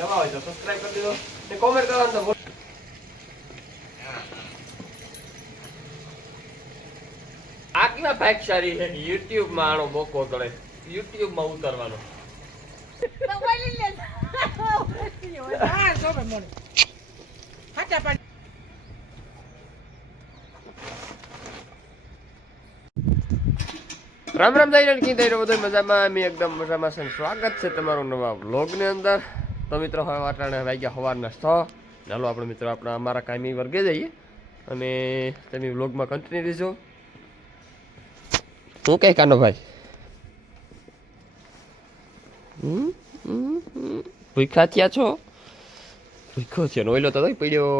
નવા હોય તો સબસ્ક્રાઇબ કરી દેજો અને કોમેન્ટ કરવાનું તો આ કેવા ભાગશાળી છે કે YouTube માં આનો મોકો કરે YouTube માં ઉતારવાનો રામ રામ દાઈ કી દાઈ બધું મજામાં અમે એકદમ મજામાં છે સ્વાગત છે તમારું નવા વ્લોગ ની અંદર તો મિત્રો હવે વાટાણે વાગ્યા સવારના 6 ચાલો આપણે મિત્રો આપણા અમારા કાયમી વર્ગે જઈએ અને તમે વ્લોગમાં કન્ટિન્યુ રહેજો તું કઈ કાનો ભાઈ ભૂખા થયા છો ભૂખો છે ને ઓઈલો તો પડ્યો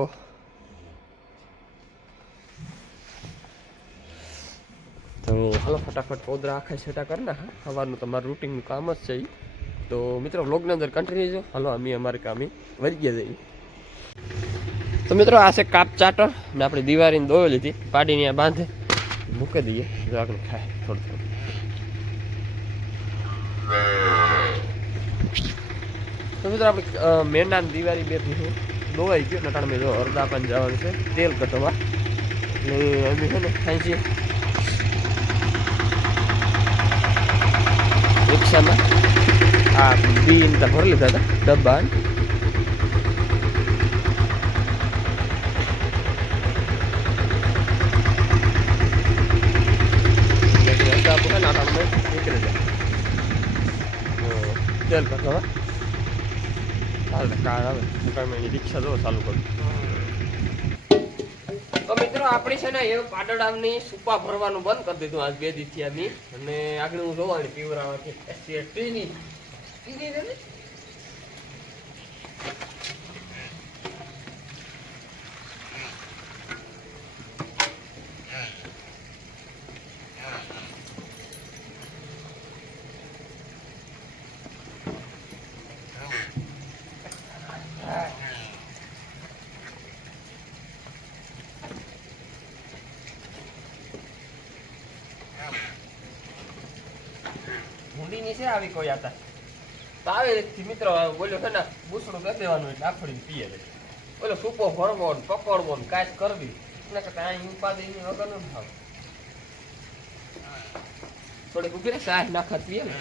તો હાલો ફટાફટ પોદરા આખા છેટા કરી નાખા સવારનું તમારું રૂટીનનું કામ જ છે તો મિત્રો વ્લોગની અંદર કન્ટિન્યુ જો હાલો અમે અમારે કામે વળી ગયા જઈએ તો મિત્રો આ છે કાપ ચાટર ને આપણે દિવાળીને દોયો લીધી પાડીને ત્યાં બાંધે મૂકી દઈએ જો આપણે ખાય થોડું થોડું તો મિત્રો આપણે મેંડા દિવાળી બે ભીનું દોવાઈ ગયો નટાણ મેં જો અડધા પણ જવાનું છે તેલ કટવા એટલે અમે છે ને ખાઈ છીએ રિક્ષામાં આ બીન તો ભરી લીધા હતા ડબ્બા નીકળી જાય તેલ કટવા હાલ કાર આવે મુકાઈમાં રિક્ષા જો ચાલુ કરું તો મિત્રો આપણી છે ને એ પાટડાની સુપા ભરવાનું બંધ કરી દીધું આજ 2 દિવસથી આની અને આગળ હું જોવાની પીવરાવાથી ટીની ભૂંડી ની છે આવી કોઈ આતા તો આવે મિત્રો બોલ્યો છે ને બુસડું કરી દેવાનું એટલે આફડીને પીએ બોલો સૂકો ભરવો ને પકડવો ને કાંઈ કરવી એટલે કે કાંઈ ઉપાધિ વગર ન થાવ થોડીક ઉભી રહે સાહ નાખત પીએ ને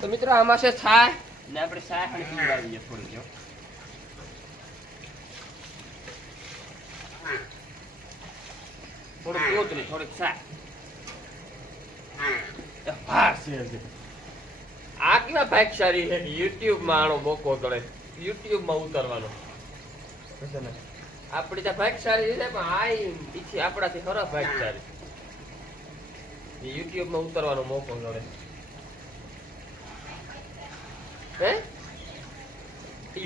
તો મિત્રો આમાં છે છાય ને આપણે છાય અને પીવડાવીએ થોડી જો થોડુંક કોતરી થોડીક છાય આ કેવા ભાગશાળી છે YouTube માં આનો મોકો કરે YouTube માં ઉતારવાનો આપડી ત્યાં ભાગશાળી છે પણ આ ઈથી આપણાથી ખરા ભાગશાળી YouTube માં ઉતારવાનો મોકો કરે હે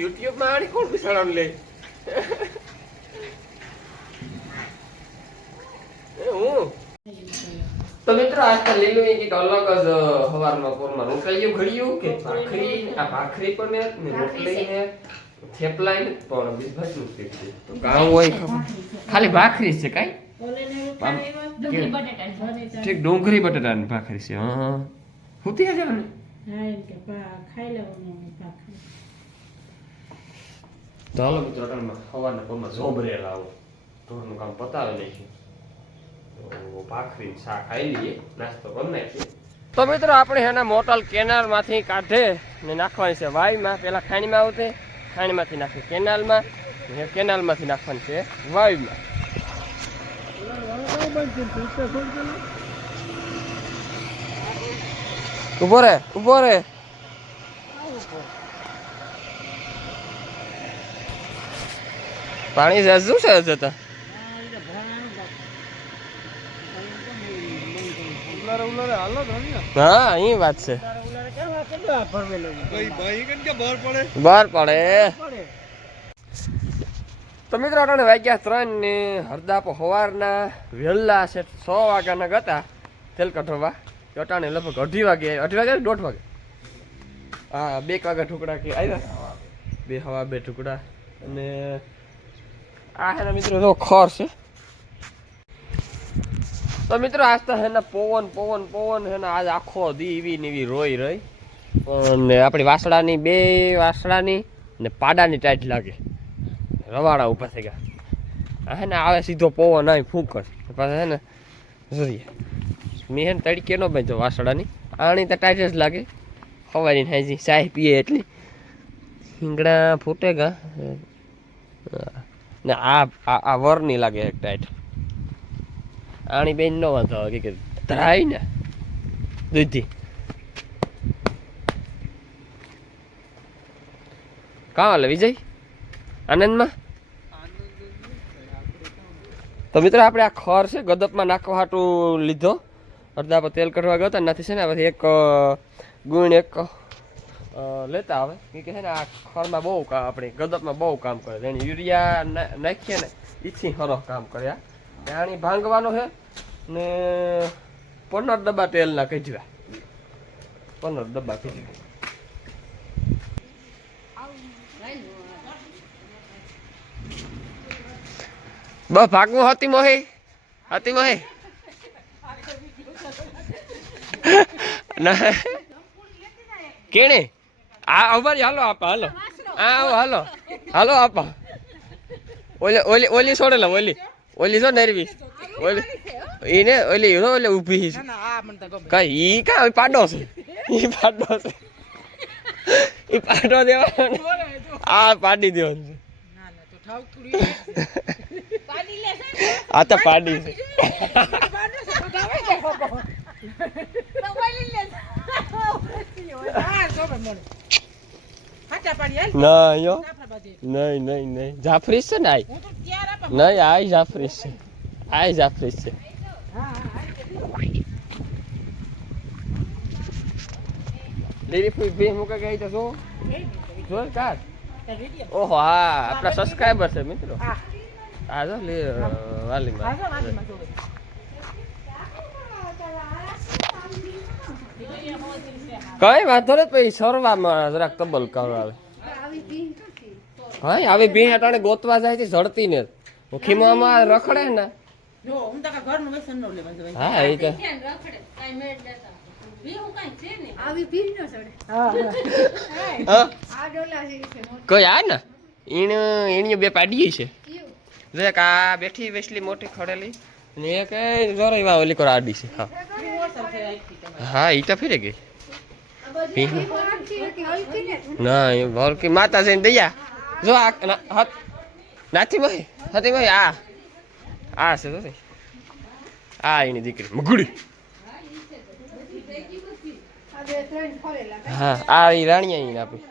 YouTube માં આની કોણ બિસાડવાનું લે હું તો મિત્રો આજ તો લીલું એક અલગ જ સવારમાં પોરમાં રોકાઈ ગયું ઘડિયું કે ભાખરી આ ભાખરી પણ ને રોટલી ને થેપલા ને પણ બીજ ભાજનું છે તો ગાવ હોય ખબર ખાલી ભાખરી છે કાઈ ઠીક ડુંગળી બટાટાની ભાખરી છે હા હોતી હશે ને તો હાલો મિત્રો સવારના પોરમાં જોબરેલા આવો ઢોરનું કામ પતાવે નહીં ભાખરી શાક ખાઈ લઈએ નાસ્તો કરી નાખીએ તો મિત્રો આપણે એના મોટલ કેનાલ માંથી કાઢે ને નાખવાની છે વાયુમાં પેલા ખાણીમાં આવતે ખાણીમાંથી નાખી કેનાલમાં કેનાલમાંથી નાખવાની છે વાયુમાં ઉભો રે પાણી જાજુ છે જતા હા અહીં વાત છે બહાર પડે તો મિત્રો અટાણે વાગ્યા 3 ને હરદાપો સવારના વહેલા છે 6 વાગ્યાના ગતા તેલ કઠોવા અટાણે લગભગ 2:30 વાગે 1:30 વાગે હા 2 વાગ્યા ટુકડા કે આવ્યા 2 2 ટુકડા અને આ હે ને મિત્રો જો ખર છે. તો મિત્રો આજ તો હે ને પવન પવન પવન હે ને આજ આખો દી એવી રોઈ રહી. અને આપણી વાસળાની બે વાસળાની ને પાડાની ટાઈટ લાગે રવાડા ઊભા થઈ ગયા. હે ને આવે સીધો પવન આવી ફૂંક પાછા હે ને જોઈએ મેં હે ને તડકે ન બાંધો વાસળાની આણી તો ટાઈટ જ લાગે. ખવારી હાજી ચાય પીએ એટલી હિંગડા ફૂટેગા ને આ વરની લાગે એક ટાઈટ. આણી બેન ન વાંધો આવે કે ધરાય ને દૂધી કાં હાલે વિજય આનંદમાં. તો મિત્રો આપણે આ ખર છે ગદપમાં નાખવા હાટું લીધો. અડધા પર તેલ કાઢવા ગયા હતા નથી છે ને પછી એક ગુણ એક લેતા આવે કે છે ને આ ખરમાં બહુ કામ આપણે ગદપમાં બહુ કામ કરે. એને યુરિયા નાખીએ ને ઈથી સરસ કામ કરે. આણી ભાંગવાનો છે ને 15 ડબ્બા તેલના કઢ્યા 15 ડબ્બા કઢ્યા. બસ ભાગવું હતી મોહી કેણે આ અમારી હાલો આપા હાલો હાલો હાલો આપા ઓલી છોડેલા ઓલી છો નરવી ઓલી એને ઓલી ઊભી છે કઈ ઈ કા પાડો છે ઈ પાડો દેવાનો આ પાડી દેવાનું આ તો પાડી છે. નહીં જાફરી છે ને નહીં આ જાફરી છે છે. લીલી ફૂઈ બે મૂકા ગઈ તો શું જોઈ કાઢ. ઓહો હા આપણા સબસ્ક્રાઈબર છે મિત્રો. આ જો વાલીમાં કઈ વાંધો ને પછી સરવામાં જરાક તબલ કરાવે. હા આવી ભીણ અટાણે ગોતવા જાય છે ઝડતી ને ખીમામાં રખડે ને. હા એ તો કઈ આ ને એની બે પાડી છે. આ બેઠી વેસલી મોટી ખડેલી ને એક જોરવા ઓલી કોર આડી છે. હા ઈ તો ફેરે ગઈ ના એ ભરકી માતા છે દયા જો આ નાથી ભાઈ હતી ભાઈ આ છે તો આ એની દીકરી મગુડી. હા આ ઈ રાણીયા ઈ આપી.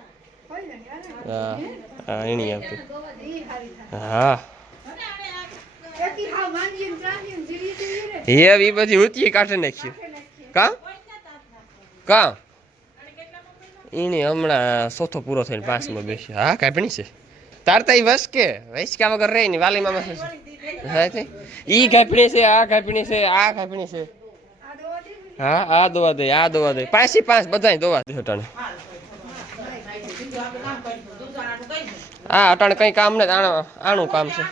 હા એની આપી. હા એ બધી ઉતી કાઢી નાખી કા એની હમણાં ચોથો પૂરો થઈને 5માં બેસી. હા કાપણી છે તારતા ઈ વસકા વગર રહી ને વાલી મામા ઈ કાપણી છે આ કાપણી છે આ કાપણી છે. હા આ દોવા દે 5 બધાય દોવા દે અટાણે. હા અટાણે કઈ કામ નથી આણું કામ છે.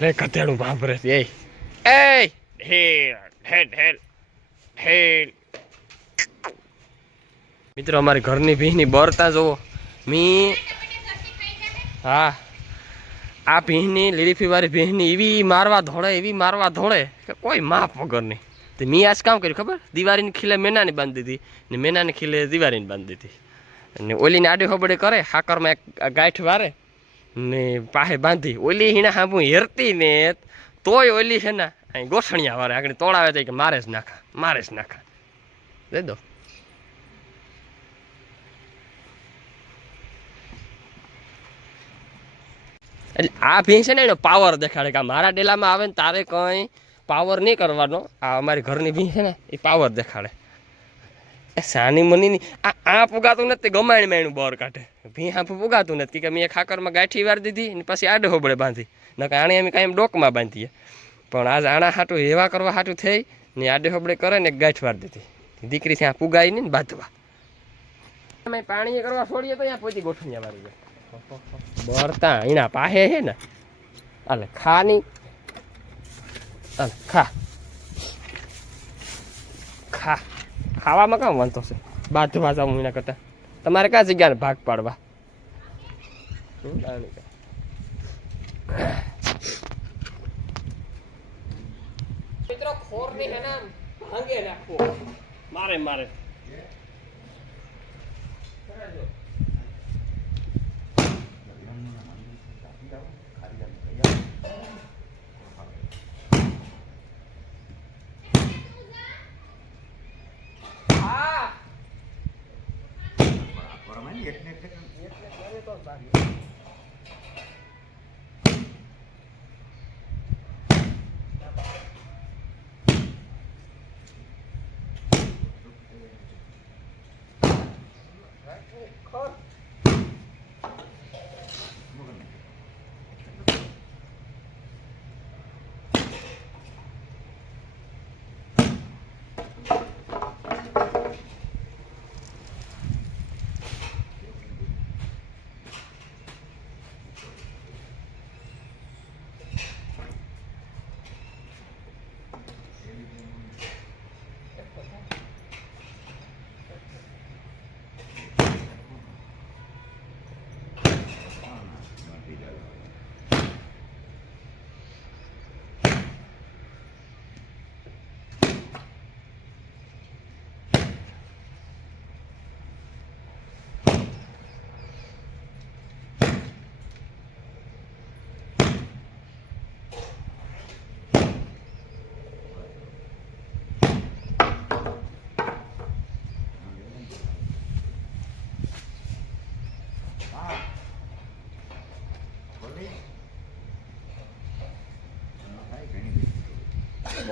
રે કતેડું વાપરે છે મિત્રો અમારી ઘરની ભીની બરતા જોવો મી. હા આ ભીની લીલીફી વાળી ભીની એવી મારવા ધોળે કે કોઈ માપ વગરની. તો મી આજ કામ કર્યું ખબર દિવાળીની ખીલે મેનાને બાંધી દીધી ને મેનાની ખીલે દિવાળીને બાંધી દીધી. અને ઓલીને આડી ખબડે કરે હાકરમાં એક ગાંઠ વારે ને પાહે બાંધી ઓલી હીણા હાંભું હેરતી ને તોય ઓલી છે ને અહીં ગોઠણિયા વારે આગળ તોડાવે તો કે મારે જ નાખા દે દો. એટલે આ ભીંસ છે ને એનો પાવર દેખાડે કે મારા ડેલામાં આવે ને તારે કંઈ પાવર નહીં કરવાનો. આ અમારી ઘરની ભીંસ છે ને એ પાવર દેખાડે. સાની મનીની આ પુગાતું નથી ગમાણીમાં એનું બોર કાઢે. ભી હાંફું પુગાતું નથી કે મેં ખાકરમાં ગાંઠી વાર દીધી ને પછી આડે હોબળે બાંધી નકર આણે અમે કાંઈ એમ ડોકમાં બાંધીએ. પણ આજ આણા હાટું હેવા કરવા હાટું થઈ ને આડે હબડે કરે ને ગાંઠ વાર દીધી દીકરી ત્યાં પુગાઈ નહીં ને બાંધવા અમે પાણી કરવા છોડીએ તો ત્યાં પોતી ગોઠણિયા મારી જાય બરતા એના પાસે છે ને હાલે ખા નહીં હાલે ખા ખા ખાવામાં કામ વાંધો છે બાંધવા જાઉં એના કરતાં તમારે કયા જગ્યાને ભાગ પાડવા મિત્રો ખોર ની હે ના ભાંગે નાખવો મારે મારે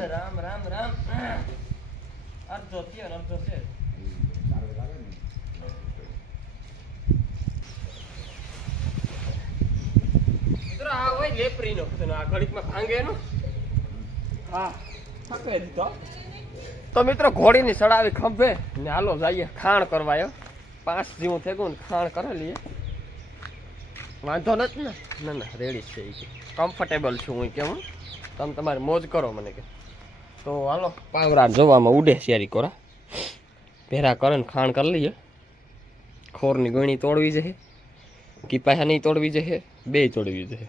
રામ રામ રામ અડધો થયો ને અડધો છે મિત્રો આ હોય લેપરીનો આ ઘડીકમાં ભાંગે એનો હા થકે દીધો તો મિત્રો ઘોડીની સડાવી ખંભે ને હાલો જઈએ ખાણ કરવાયો 5 જેવું થઈ ગયું ને ખાણ કરી લઈએ વાંધો નથી ને ના ના રેડી છે એ કમ્ફર્ટેબલ છું હું કેમ તમે તમારે મોજ કરો મને કે તો હાલો પાવરા જોવામાં ઉડે શેરી કોરા ભેરા કરે ને ખાણ કરી લઈએ ખોરની ગણી તોડવી જશે કે પાછા નહીં તોડવી જશે બે તોડવી જશે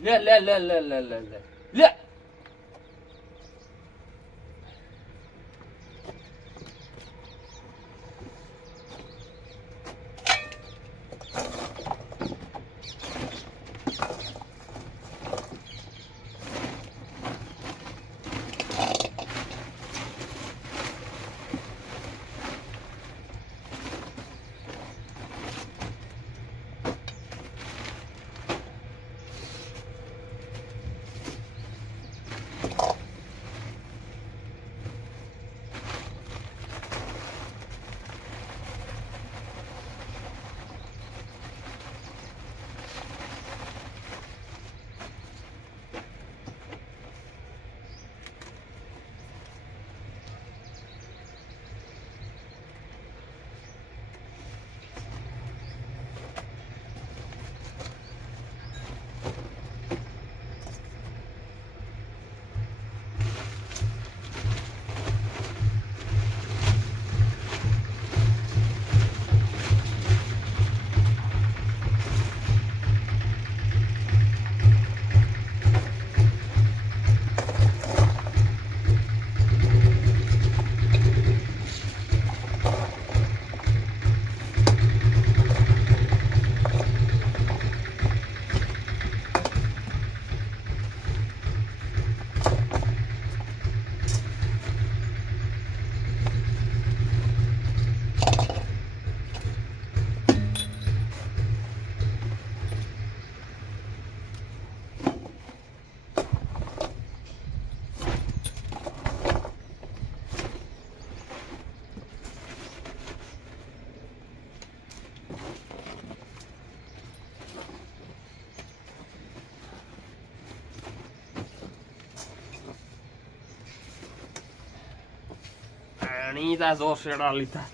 લે લે લે લે લે લે લે લે પાણી તા જો શેડા લીધા.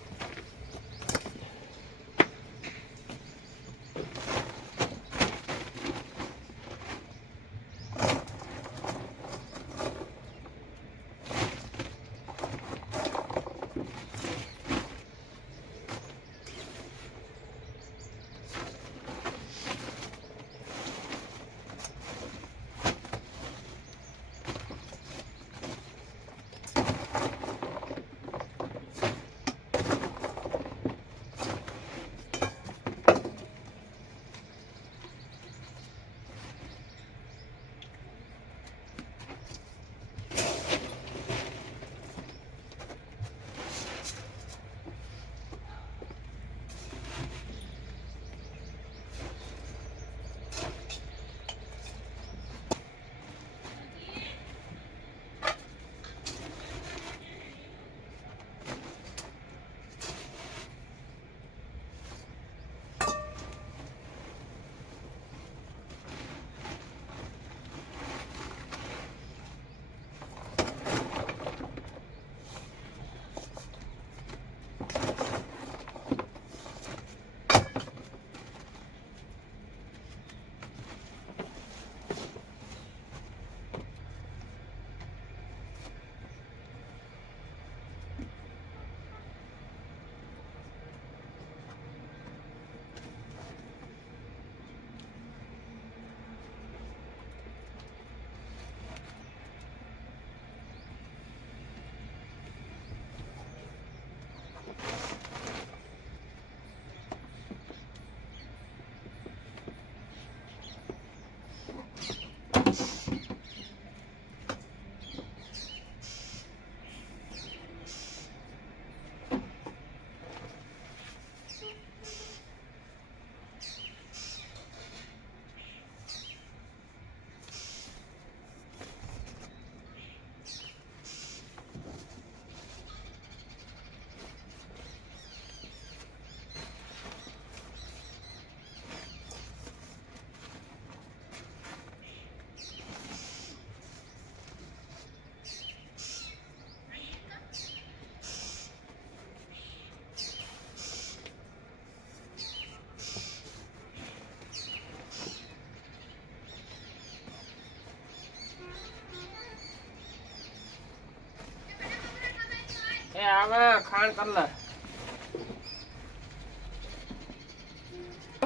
ખાણ કરલા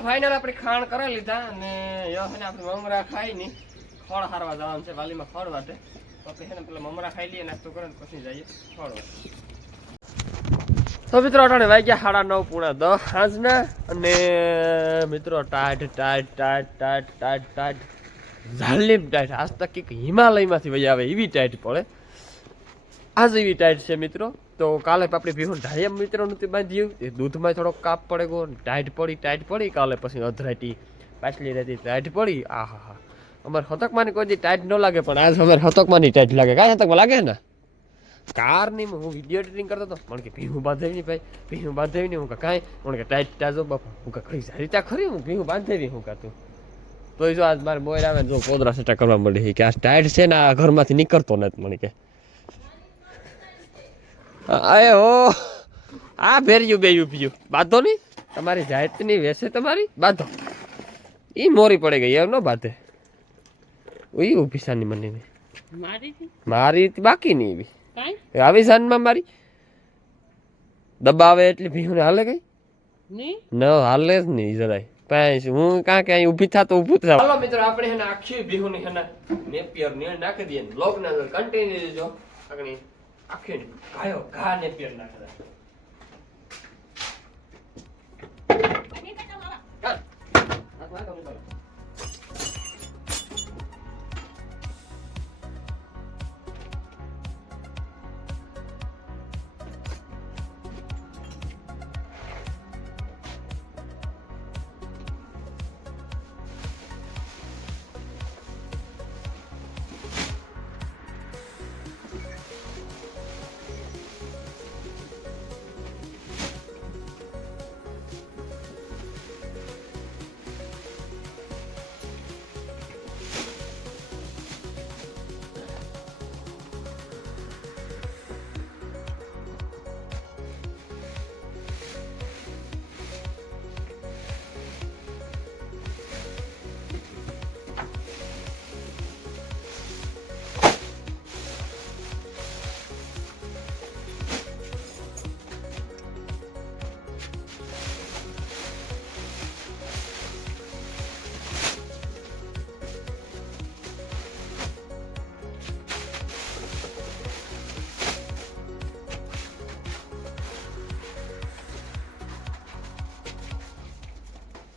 ફાઈનલ આપણે ખાણ કરી લીધા અને આપણે મમરા ખાઈ ની ખોળ હારવા જવાનું છે વાલીમાં ખોળ વાટે તો આપણે છે ને પેલા મમરા ખાઈ લઈએ નાસ્તો કરે પછી જઈએ ખોળ. તો મિત્રો અટાણે વાગ્યા 9:30 પૂણા 10 સાંજના અને મિત્રો ટાઈટ ઝાલીમ ટાઈટ આજ તક એક હિમાલયમાંથી વહી આવે એવી ટાઈટ પડે આજ એવી ટાઈટ છે મિત્રો. તો કાલે આપણે ભીહું ઢાયમ મિત્રો નથી બાંધ્યું એ દૂધમાં થોડોક કાપ પડે ગયો ટાઈટ પડી કાલે પછી અધરાટી પાછલી રહેતી ટાઈટ પડી આહા હા અમારે હતકમાંની કોઈ દી ટાઈટ ન લાગે પણ આજ અમારે હતકમાંની ટાઈટ લાગે કાંઈ હતકમાં લાગે ને કારની હું વિડીયો એડિટિંગ કરતો હતો પણ કે ભીહું બાંધેવી ભાઈ ભીહું બાંધેવી હું કાંઈ પણ કે ટાઈટ ટાજો બાપા હું ખરી સારી ત્યાં ખરી હું ભીહું બાંધેવી હું કાતું તો જો આજ મારે બોર આવે ને જો કોદરા સેટા કરવા મળે કે આ ટાઈટ છે ને આ ઘરમાંથી નીકળતો નથી મને કે અરે ઓ આ ભેર્યું બેયું પીયું બાંધો નહીં તમારી જાતની વેસે તમારી બાંધો એ મોરી પડે ગઈ એમ ન બાંધે ઓઈ ઊભી સાની મને મારી બાકી નહીં એવી આવી સાનમાં મારી દબાવે એટલે ભીહું હાલે ગઈ ન હાલે જ નહીં જરાય પાંચ હું કાં કે અહીં ઊભી થતો ઊભું થાવ. હાલો મિત્રો આપણે હેને આખી ભીહુની હેને નેપિયર ની નાખી દઈએ બ્લોક ના અંદર કન્ટિન્યુ દેજો આગળ આખી ઘા નેપિયર નાખી દે.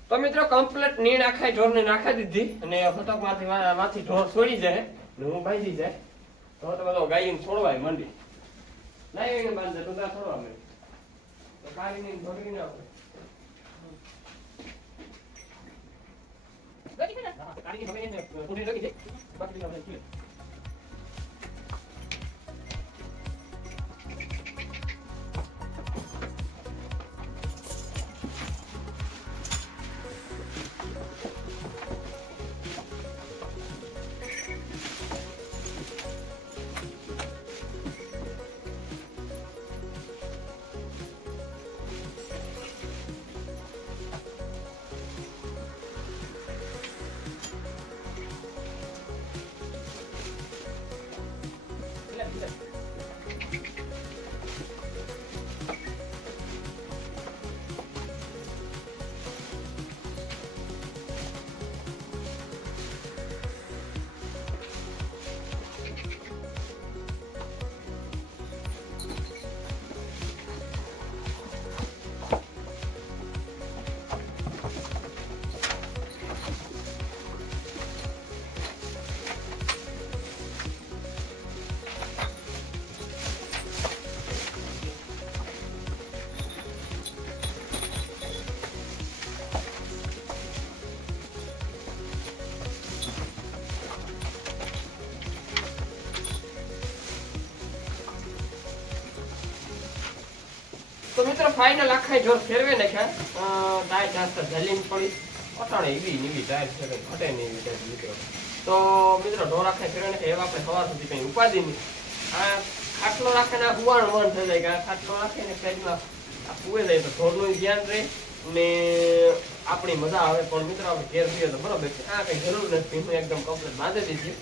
તો મિત્રો કમ્પ્લીટ નીણ આખા ઢોરને નાખી દીધી અને ફટકમાંથી ઢોર છોડી જાય ને હું બાંધી જાય તો બધો ગાયને છોડવાય મંડી લાવીને બાંધે તો ત્યાં છોડવા મળે તો કાઢીને ઢોરી નાખો તો મિત્રો ફાઇનલ આખા જોર ફેરવે નાખ્યા ટાયર ચાસ્ટર જલીન પડી અટાણે એવી નીવી ટાયર ફેરવે ઘટે નહીં એવી ટાયર મિત્રો તો મિત્રો ઢોર આખા ફેરવે નાખ્યા એવા આપણે સવાર સુધી કંઈ ઉપાધિ નહીં આ ખાટલો રાખે ને હુવાનું મન થઈ જાય કે આ ખાટલો રાખે ને સાઈડમાં આ પૂવે જાય તો ઢોરનું ધ્યાન રહે ને આપણી મજા આવે પણ મિત્રો આપણે ઘેર જઈએ તો બરોબર છે આ કંઈ જરૂર નથી હું એકદમ કમ્પ્લીટ બાંધી દીધી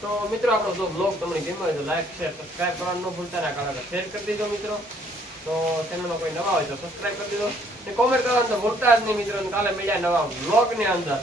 તો મિત્રો આપણો જો બ્લોગ તમને ગમ્યો હોય તો લાઈક શેર સબસ્ક્રાઈબ કરવાનું ન ભૂલતા ના કારણ શેર કરી દેજો મિત્રો તો ચેનલમાં કોઈ નવા હોય તો સબસ્ક્રાઇબ કરી દીધો ને કોમેન્ટ કરવાનું તો ભૂલતા જ નહીં મિત્રો કાલે મળ્યા નવા વ્લોગ ની અંદર